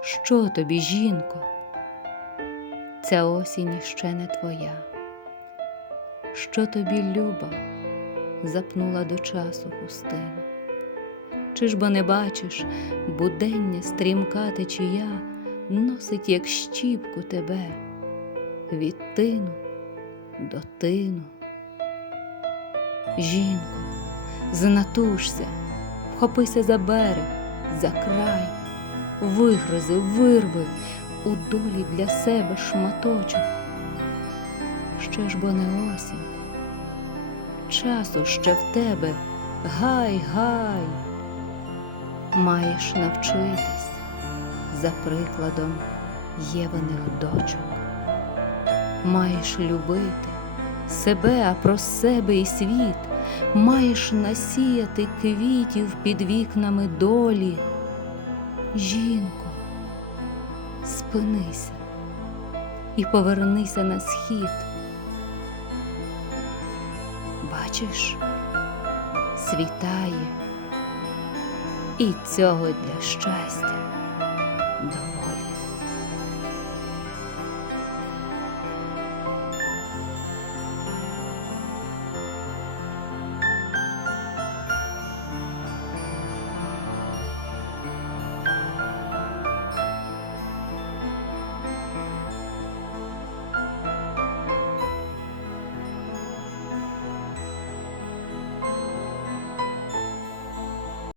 Що тобі, жінко? Ця осінь іще не твоя. Що тобі, люба, запнула до часу хустину? Чи ж бо не бачиш, будення стрімка течія носить, як щіпку тебе від тину до тину. Жінко, знатужся, вхопися за берег, за край, вигрози, вирви у долі для себе шматочок. Ще ж бо не осінь, часу ще в тебе. Гай, гай, маєш навчитись за прикладом єваних дочок, маєш любити себе, а про себе і світ, маєш насіяти квітів під вікнами долі. Жінко, спинися і повернися на схід. Бачиш, світає, і цього для щастя.